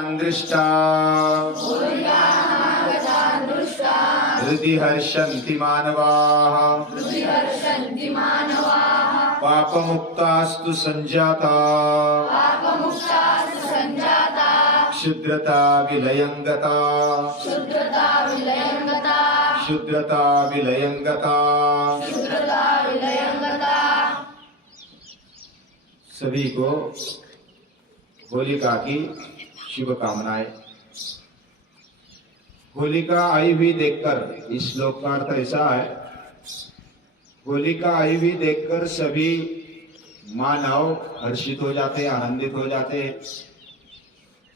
गतान् दृष्टा हृदि हर्षन्ति मानवाः पापमुक्तास्तु सञ्जाता क्षुद्रता विलयं गता क्षुद्रता विलयं गता। सभी को होलिका की शुभकामनाएं। होलिका आई हुई देखकर, इस श्लोक का अर्थ ऐसा है, होलिका आई हुई देखकर सभी मानव हर्षित हो जाते, आनंदित हो जाते,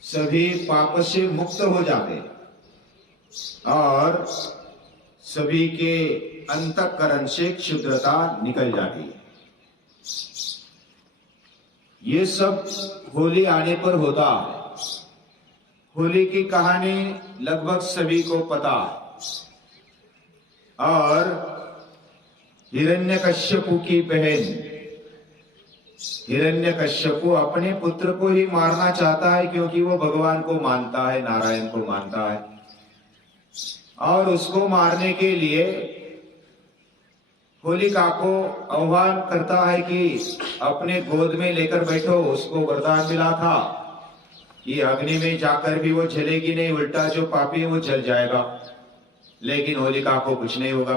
सभी पाप से मुक्त हो जाते और सभी के अंतःकरण से क्षुद्रता निकल जाती है। ये सब होली आने पर होता है। होली की कहानी लगभग सभी को पता है। और हिरण्यकश्यपु की बहन हिरण्यकश्यपु अपने पुत्र को ही मारना चाहता है, क्योंकि वो भगवान को मानता है, नारायण को मानता है, और उसको मारने के लिए होलिका को आह्वान करता है कि अपने गोद में लेकर बैठो। उसको वरदान मिला था कि अग्नि में जाकर भी वो जलेगी नहीं, उल्टा जो पापी है वो जल जाएगा, लेकिन होलिका को कुछ नहीं होगा।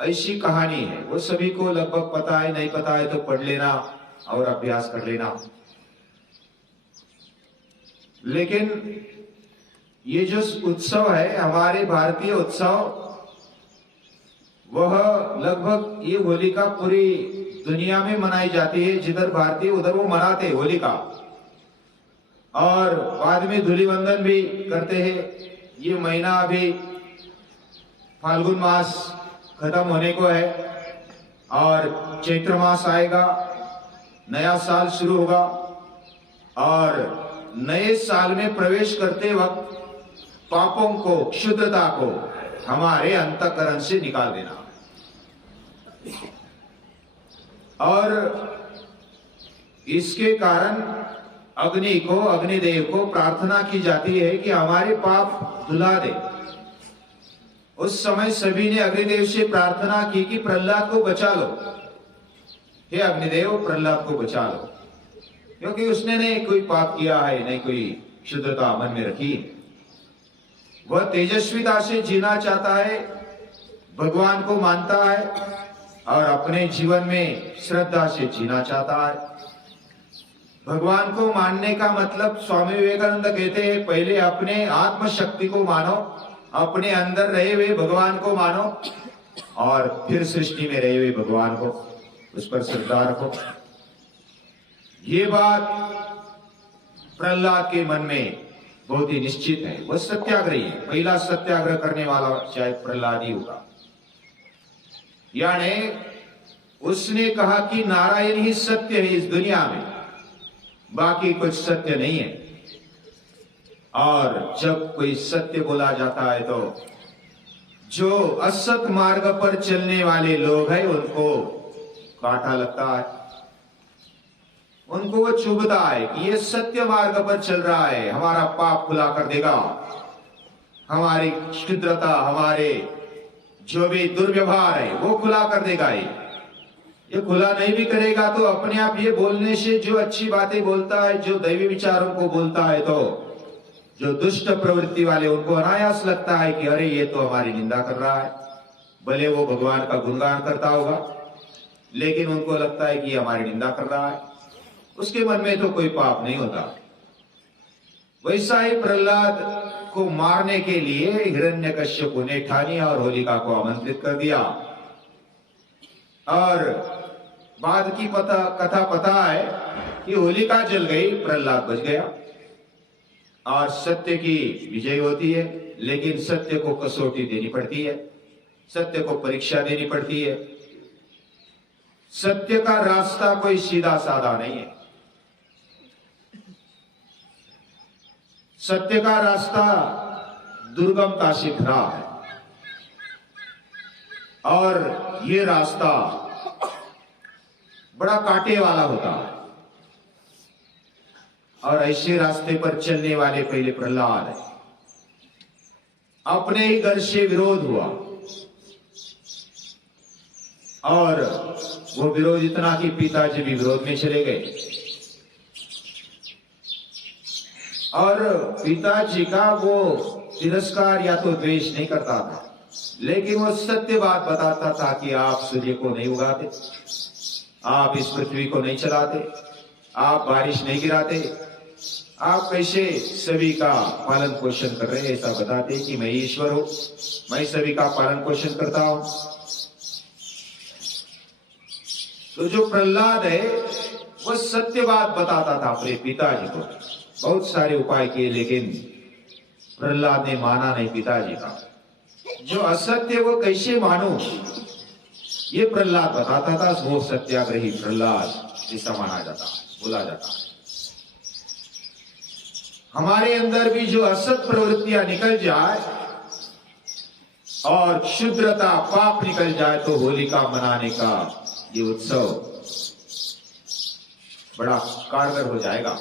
ऐसी कहानी है, वो सभी को लगभग पता है, नहीं पता है तो पढ़ लेना और अभ्यास कर लेना। लेकिन ये जो उत्सव है, हमारे भारतीय उत्सव, वह लगभग ये होलिका पूरी दुनिया में मनाई जाती है। जिधर भारतीय उधर वो मनाते होलिका, और बाद में धूलिवंदन भी करते हैं। ये महीना अभी फाल्गुन मास खत्म होने को है और चैत्र मास आएगा, नया साल शुरू होगा, और नए साल में प्रवेश करते वक्त पापों को, क्षुद्रता को हमारे अंतःकरण से निकाल देना। और इसके कारण अग्नि को, अग्निदेव को प्रार्थना की जाती है कि हमारे पाप धुला दे। उस समय सभी ने अग्निदेव से प्रार्थना की कि प्रहलाद को बचा लो, हे अग्निदेव प्रहलाद को बचा लो, क्योंकि उसने नहीं कोई पाप किया है, नहीं कोई क्षुद्रता मन में रखी। वह तेजस्विता से जीना चाहता है, भगवान को मानता है और अपने जीवन में श्रद्धा से जीना चाहता है। भगवान को मानने का मतलब, स्वामी विवेकानंद कहते हैं, पहले अपने आत्मशक्ति को मानो, अपने अंदर रहे हुए भगवान को मानो, और फिर सृष्टि में रहे हुए भगवान को, उस पर श्रद्धा रखो। ये बात प्रहलाद के मन में बहुत ही निश्चित है। वह सत्याग्रही है, पहला सत्याग्रह करने वाला शायद प्रहलाद ही होगा। यानी उसने कहा कि नारायण ही सत्य है इस दुनिया में, बाकी कुछ सत्य नहीं है। और जब कोई सत्य बोला जाता है तो जो असत मार्ग पर चलने वाले लोग हैं उनको कांटा लगता है, उनको वो चुभता है कि ये सत्य मार्ग पर चल रहा है, हमारा पाप खुला कर देगा, हमारी क्षुद्रता, हमारे जो भी दुर्व्यवहार है वो खुला कर देगा। ये खुला नहीं भी करेगा तो अपने आप ये बोलने से, जो अच्छी बातें बोलता है, जो दैवी विचारों को बोलता है, तो जो दुष्ट प्रवृत्ति वाले उनको अनायास लगता है कि अरे ये तो हमारी निंदा कर रहा है। भले वो भगवान का गुणगान करता होगा, लेकिन उनको लगता है कि हमारी निंदा कर रहा है। उसके मन में तो कोई पाप नहीं होता। वैसा ही प्रहलाद को मारने के लिए हिरण्यकश्यप ने ठानी और होलिका को आमंत्रित कर दिया। और बाद की कथा पता है कि होलिका जल गई, प्रहलाद बच गया, और सत्य की विजय होती है। लेकिन सत्य को कसौटी देनी पड़ती है, सत्य को परीक्षा देनी पड़ती है। सत्य का रास्ता कोई सीधा साधा नहीं है। सत्य का रास्ता दुर्गमता से भरा है, और ये रास्ता बड़ा कांटे वाला होता है। और ऐसे रास्ते पर चलने वाले पहले प्रहलाद है। अपने ही घर से विरोध हुआ और वो विरोध इतना कि पिताजी भी विरोध में चले गए। और पिताजी का वो तिरस्कार या तो द्वेष नहीं करता था, लेकिन वो सत्य बात बताता था कि आप सूर्य को नहीं उगाते, आप इस पृथ्वी को नहीं चलाते, आप बारिश नहीं गिराते, आप कैसे सभी का पालन पोषण कर रहे हैं, ऐसा बताते कि मैं ईश्वर हूं, मैं सभी का पालन पोषण करता हूं। तो जो प्रहलाद है वो सत्य बात बताता था अपने पिताजी को। बहुत सारे उपाय किए, लेकिन प्रहलाद ने माना नहीं पिताजी का। जो असत्य वो कैसे मानो, ये प्रहलाद बताता था। वो सत्याग्रही प्रहलाद जिसका माना जाता है, बोला जाता है। हमारे अंदर भी जो असत प्रवृत्तियां निकल जाए और क्षुद्रता पाप निकल जाए तो होलिका मनाने का ये उत्सव बड़ा कारगर हो जाएगा।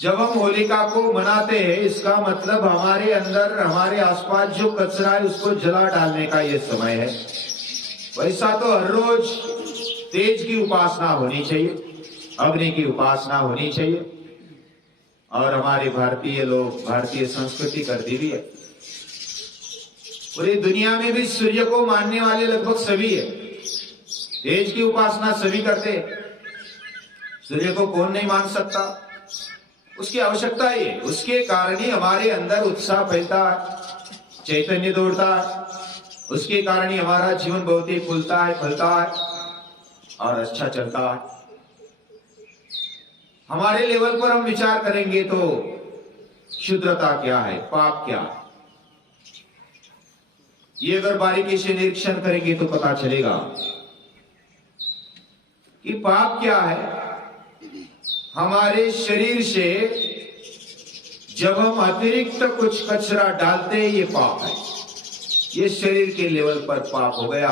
जब हम होलिका को मनाते हैं, इसका मतलब हमारे अंदर, हमारे आसपास जो कचरा है उसको जला डालने का ये समय है। वैसा तो हर रोज तेज की उपासना होनी चाहिए, अग्नि की उपासना होनी चाहिए। और हमारे भारतीय लोग, भारतीय संस्कृति कर दी भी है। पूरी दुनिया में भी सूर्य को मानने वाले लगभग सभी है। तेज की उपासना सभी करते हैं। सूर्य को कौन नहीं मान सकता, उसकी आवश्यकता ही है। उसके कारण ही हमारे अंदर उत्साह फैलता है, चैतन्य दौड़ता है। उसके कारण ही हमारा जीवन बहुत ही फूलता है, फलता है और अच्छा चलता है। हमारे लेवल पर हम विचार करेंगे तो क्षुद्रता क्या है, पाप क्या है, ये अगर बारीकी से निरीक्षण करेंगे तो पता चलेगा कि पाप क्या है। हमारे शरीर से जब हम अतिरिक्त कुछ कचरा डालते हैं, ये पाप है। ये शरीर के लेवल पर पाप हो गया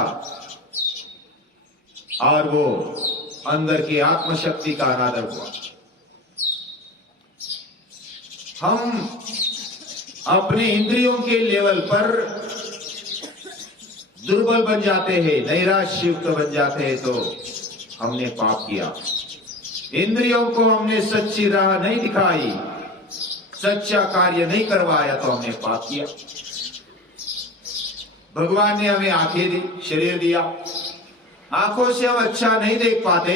और वो अंदर की आत्मशक्ति का अनादर हुआ। हम अपने इंद्रियों के लेवल पर दुर्बल बन जाते हैं, नैराश्ययुक्त बन जाते हैं, तो हमने पाप किया। इंद्रियों को हमने सच्ची राह नहीं दिखाई, सच्चा कार्य नहीं करवाया, तो हमने पाप किया। भगवान ने हमें आंखें दी, शरीर दिया, आंखों से हम अच्छा नहीं देख पाते,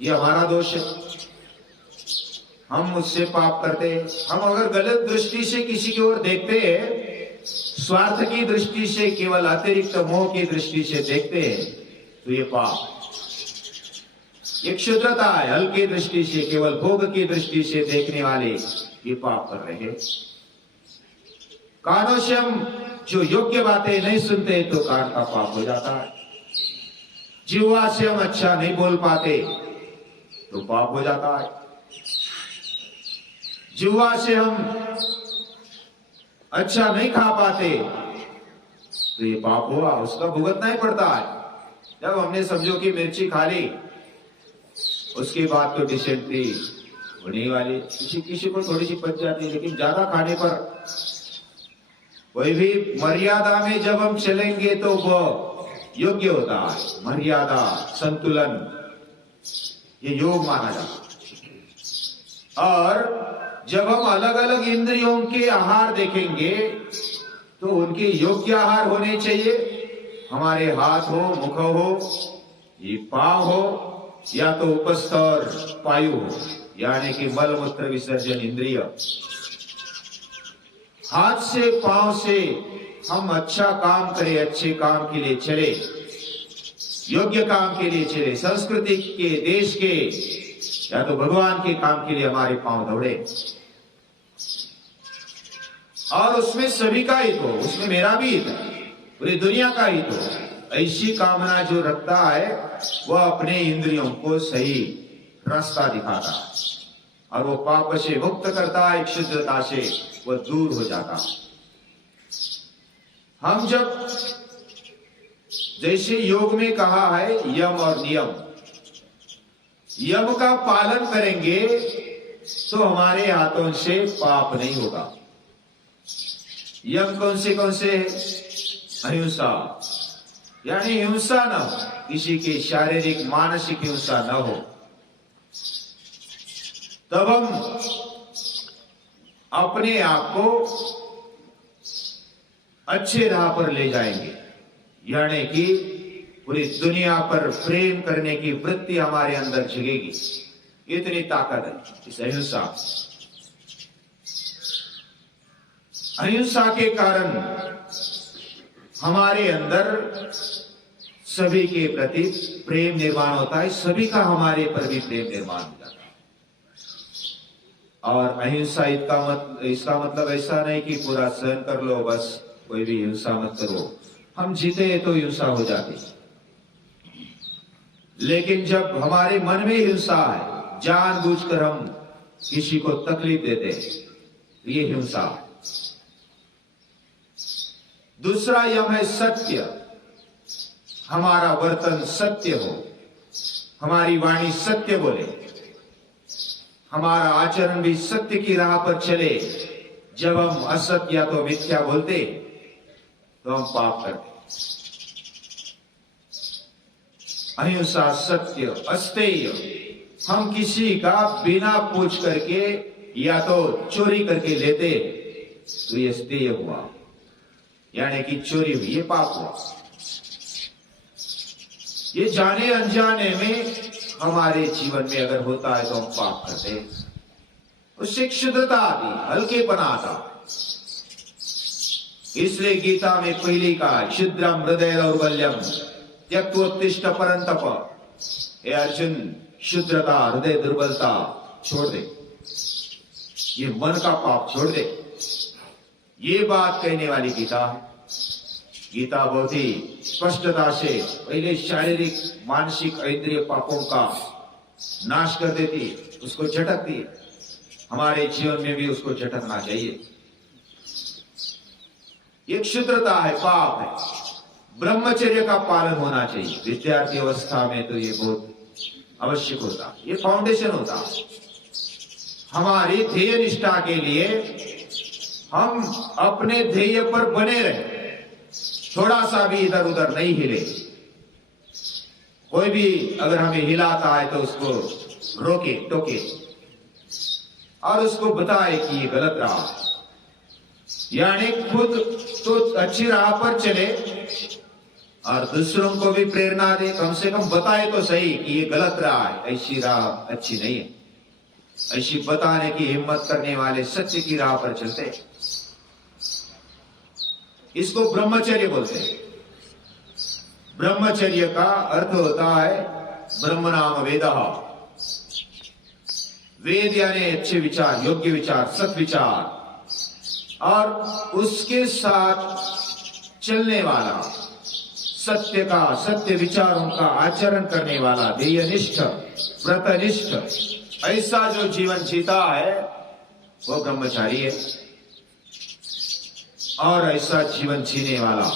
ये हमारा दोष है। हम उससे पाप करते हैं। हम अगर गलत दृष्टि से किसी की ओर देखते हैं, स्वार्थ की दृष्टि से, केवल अतिरिक्त मोह की दृष्टि से देखते हैं, तो ये पाप, ये क्षुद्रता है। हल्की दृष्टि से, केवल भोग की दृष्टि से देखने वाले ये पाप कर रहे हैं। कानों से हम जो योग्य बातें नहीं सुनते तो कान का पाप हो जाता है। जिह्वा से हम अच्छा नहीं बोल पाते तो पाप हो जाता है। जिह्वा से हम अच्छा नहीं खा पाते तो ये पाप हुआ, उसका भुगतना ही पड़ता है। जब हमने समझो कि मिर्ची खा ली, उसके बाद तो डिसेंट्री होने वाली, किसी को थोड़ी सी पच जाती है, लेकिन ज्यादा खाने पर कोई भी मर्यादा में जब हम चलेंगे तो वो योग्य होता है। मर्यादा, संतुलन, ये योग माना जाता है। और जब हम अलग अलग इंद्रियों के आहार देखेंगे तो उनके योग्य आहार होने चाहिए। हमारे हाथ हो, मुख हो, ये पांव हो, या तो उपस्थ और पायु हो, यानी कि मल मूत्र विसर्जन इंद्रिय। हाथ से, पांव से हम अच्छा काम करें, अच्छे काम के लिए चले, योग्य काम के लिए चले, संस्कृति के, देश के, या तो भगवान के काम के लिए हमारे पांव दौड़े। और उसमें सभी का हित हो, उसमें मेरा भी हित है, पूरी दुनिया का हित हो। ऐसी कामना जो रखता है वह अपने इंद्रियों को सही रास्ता दिखाता है और वो पाप से मुक्त करता है, क्षुद्रता से वह दूर हो जाता है। हम जब, जैसे योग में कहा है यम और नियम, यम का पालन करेंगे तो हमारे हाथों से पाप नहीं होगा। यम कौन से अहिंसा, यानी हिंसा न हो, किसी की शारीरिक मानसिक हिंसा न हो, तब हम अपने आप को अच्छे राह पर ले जाएंगे। यानी कि पूरी दुनिया पर प्रेम करने की वृत्ति हमारे अंदर जगेगी। इतनी ताकत है इस अहिंसा। अहिंसा के कारण हमारे अंदर सभी के प्रति प्रेम निर्माण होता है, सभी का हमारे पर भी प्रेम निर्माण हो जाता है। और अहिंसा इसका मतलब ऐसा नहीं कि पूरा सहन कर लो, बस कोई भी हिंसा मत करो। हम जीते तो हिंसा हो जाती, लेकिन जब हमारे मन में हिंसा है, जानबूझकर हम किसी को तकलीफ देते हैं, ये हिंसा है। दूसरा यम है सत्य। हमारा वर्तन सत्य हो, हमारी वाणी सत्य बोले, हमारा आचरण भी सत्य की राह पर चले। जब हम असत्य या तो मिथ्या बोलते तो हम पाप करते। अहिंसा, सत्य, अस्तेय। हम किसी का बिना पूछ करके या तो चोरी करके लेते तो ये अस्तेय हुआ, यानी कि चोरी हुई, ये पाप हुआ। ये जाने अनजाने में हमारे जीवन में अगर होता है तो हम पाप करते हैं। उससे क्षुद्रता आती, हल्केपना आता। इसलिए गीता में पहले कहा, क्षुद्रम हृदय दौर्बल्यम त्यक्त्वोत्तिष्ठ परंतप। हे अर्जुन, क्षुद्रता, हृदय दुर्बलता छोड़ दे, ये मन का पाप छोड़ दे। ये बात कहने वाली गीता है। गीता बहुत ही स्पष्टता से पहले शारीरिक मानसिक इंद्रिय पापों का नाश कर देती, उसको झटकती। हमारे जीवन में भी उसको झटकना चाहिए। ये क्षुद्रता है, पाप है। ब्रह्मचर्य का पालन होना चाहिए। विद्यार्थी अवस्था में तो ये बहुत आवश्यक होता, ये फाउंडेशन होता। हमारी ध्येय निष्ठा के लिए हम अपने ध्येय पर बने रहे, थोड़ा सा भी इधर उधर नहीं हिले। कोई भी अगर हमें हिलाता है तो उसको रोके, टोके और उसको बताए कि ये गलत रहा है। यानी खुद तो अच्छी राह पर चले और दूसरों को भी प्रेरणा दे, कम से कम बताए तो सही कि ये गलत रहा है, ऐसी राह अच्छी नहीं है। ऐसी बताने की हिम्मत करने वाले सत्य की राह पर चलते, इसको ब्रह्मचर्य बोलते हैं। ब्रह्मचर्य का अर्थ होता है ब्रह्म नाम वेदः। वेद यानी अच्छे विचार, योग्य विचार, सत विचार, और उसके साथ चलने वाला, सत्य विचारों का आचरण करने वाला, ध्येयनिष्ठ, व्रतनिष्ठ, ऐसा जो जीवन जीता है वो ब्रह्मचारी है। और ऐसा जीवन जीने वाला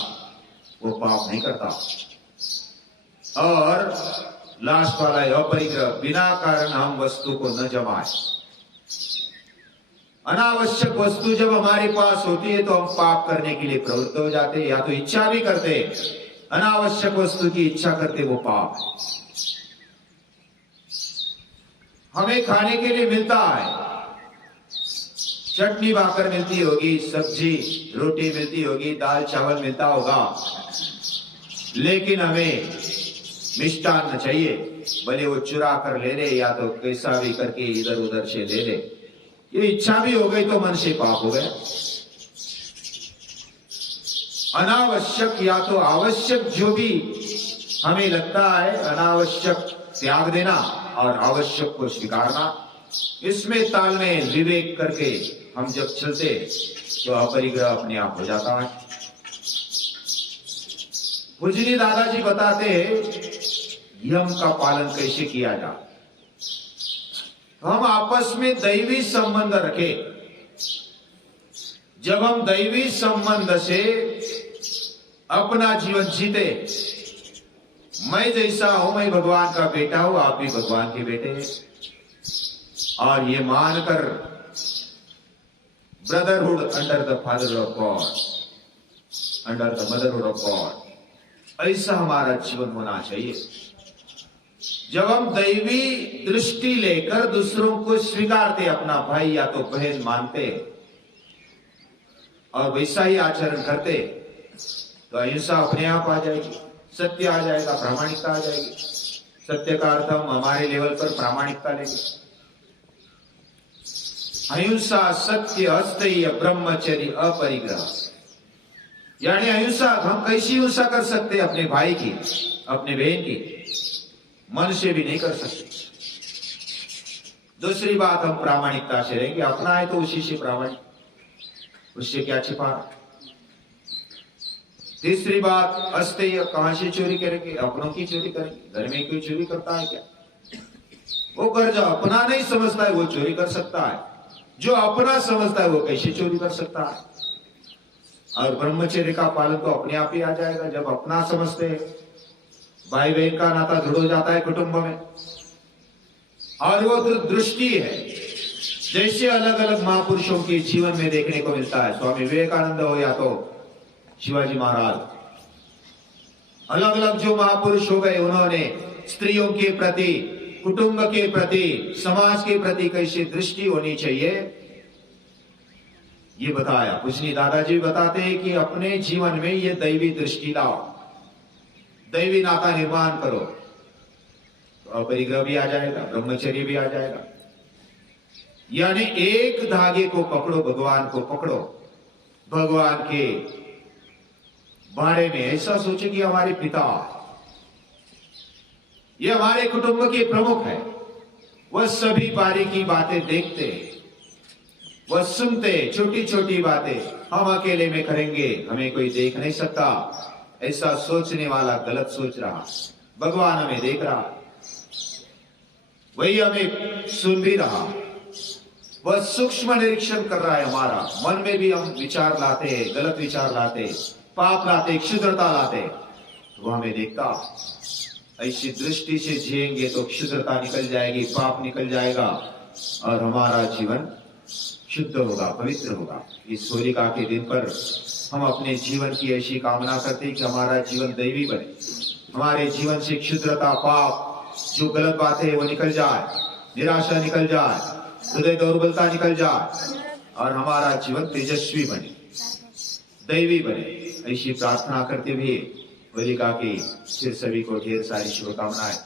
वो पाप नहीं करता। और लास्ट वाला है अपरिग्रह। बिना कारण हम वस्तु को न जमाए। अनावश्यक वस्तु जब हमारे पास होती है तो हम पाप करने के लिए प्रवृत्त हो जाते हैं, या तो इच्छा भी करते। अनावश्यक वस्तु की इच्छा करते, वो पाप है। हमें खाने के लिए मिलता है, चटनी भाकर मिलती होगी, सब्जी रोटी मिलती होगी, दाल चावल मिलता होगा, लेकिन हमें मिष्टान्न चाहिए, भले वो चुरा कर ले ले या तो कैसा भी करके इधर उधर से ले ले। ये इच्छा भी हो गई तो मन से पाप हो गया। अनावश्यक या तो आवश्यक जो भी हमें लगता है, अनावश्यक त्याग देना और आवश्यक को स्वीकारना, इसमें तालमेल विवेक करके हम जब चलते तो अपरिग्रह अपने आप हो जाता है। पूजनी दादाजी बताते हैं यम का पालन कैसे किया जाए। हम आपस में दैवी संबंध रखें। जब हम दैवी संबंध से अपना जीवन जीते, मैं जैसा हूं, मैं भगवान का बेटा हूं, आप भी भगवान के बेटे हैं। और ये मानकर brotherhood under the father of God, under the motherhood of God, ऐसा हमारा जीवन होना चाहिए। जब हम दैवी दृष्टि लेकर दूसरों को स्वीकारते, अपना भाई या तो बहन मानते और वैसा ही आचरण करते, तो अहिंसा अपने आप आ जाएगी, सत्य आ जाएगा, प्रामाणिकता आ जाएगी। सत्य का अर्थ हम हमारे लेवल पर प्रामाणिकता लेंगे। अहिंसा, सत्य, अस्थेय, ब्रह्मचर्य, अपरिग्रह, यानी अहिंसा। हम कैसी हिंसा कर सकते हैं? अपने भाई की, अपने बहन की, मन से भी नहीं कर सकते। दूसरी बात, हम प्रामाणिकता से रहेंगे। अपना है तो उसी से प्रामाणिक, उससे क्या छिपा। तीसरी बात, अस्थेय, कहां से चोरी करेंगे? अपनों की चोरी करेंगे। घर में कोई चोरी करता है क्या? वो कर जो अपना नहीं समझता है वो चोरी कर सकता है, जो अपना समझता है वो कैसे चोरी कर सकता है? और ब्रह्मचर्य का पालन तो अपने आप ही आ जाएगा जब अपना समझते हैं। भाई बहन का नाता दृढ़ हो जाता है कुटुंब में, और वो दृष्टि है जैसे अलग अलग महापुरुषों के जीवन में देखने को मिलता है। स्वामी विवेकानंद हो या तो शिवाजी महाराज, अलग अलग जो महापुरुष हो गए, उन्होंने स्त्रियों के प्रति, कुटुंब के प्रति, समाज के प्रति कैसी दृष्टि होनी चाहिए ये बताया। पूजनीय दादाजी बताते हैं कि अपने जीवन में ये दैवी दृष्टि लाओ, दैवी नाता निर्माण करो, तो अपरिग्रह भी आ जाएगा, ब्रह्मचर्य भी आ जाएगा। यानी एक धागे को पकड़ो, भगवान को पकड़ो। भगवान के बारे में ऐसा सोचे कि हमारे पिता, ये हमारे कुटुंब के प्रमुख है। वह सभी बारीकी बातें देखते, वह सुनते, छोटी छोटी बातें हम अकेले में करेंगे, हमें कोई देख नहीं सकता। ऐसा सोचने वाला गलत सोच रहा। भगवान हमें देख रहा, वही हमें सुन भी रहा। वह सूक्ष्म निरीक्षण कर रहा है हमारा। मन में भी हम विचार लाते, गलत विचार लाते, पाप लाते, क्षुद्रता लाते, तो वो हमें देखता। ऐसी दृष्टि से जिएंगे तो क्षुद्रता निकल जाएगी, पाप निकल जाएगा, और हमारा जीवन शुद्ध होगा, पवित्र होगा। इस होलिका के दिन पर हम अपने जीवन की ऐसी कामना करते हैं कि हमारा जीवन दैवी बने, हमारे जीवन से क्षुद्रता, पाप, जो गलत बातें हैं वो निकल जाए, निराशा निकल जाए, हृदय दौर्बलता निकल जाए, और हमारा जीवन तेजस्वी बने, दैवी बने। ऐसी प्रार्थना करते हुए होलिका की फिर सभी को ढेर सारी शुभकामनाएं।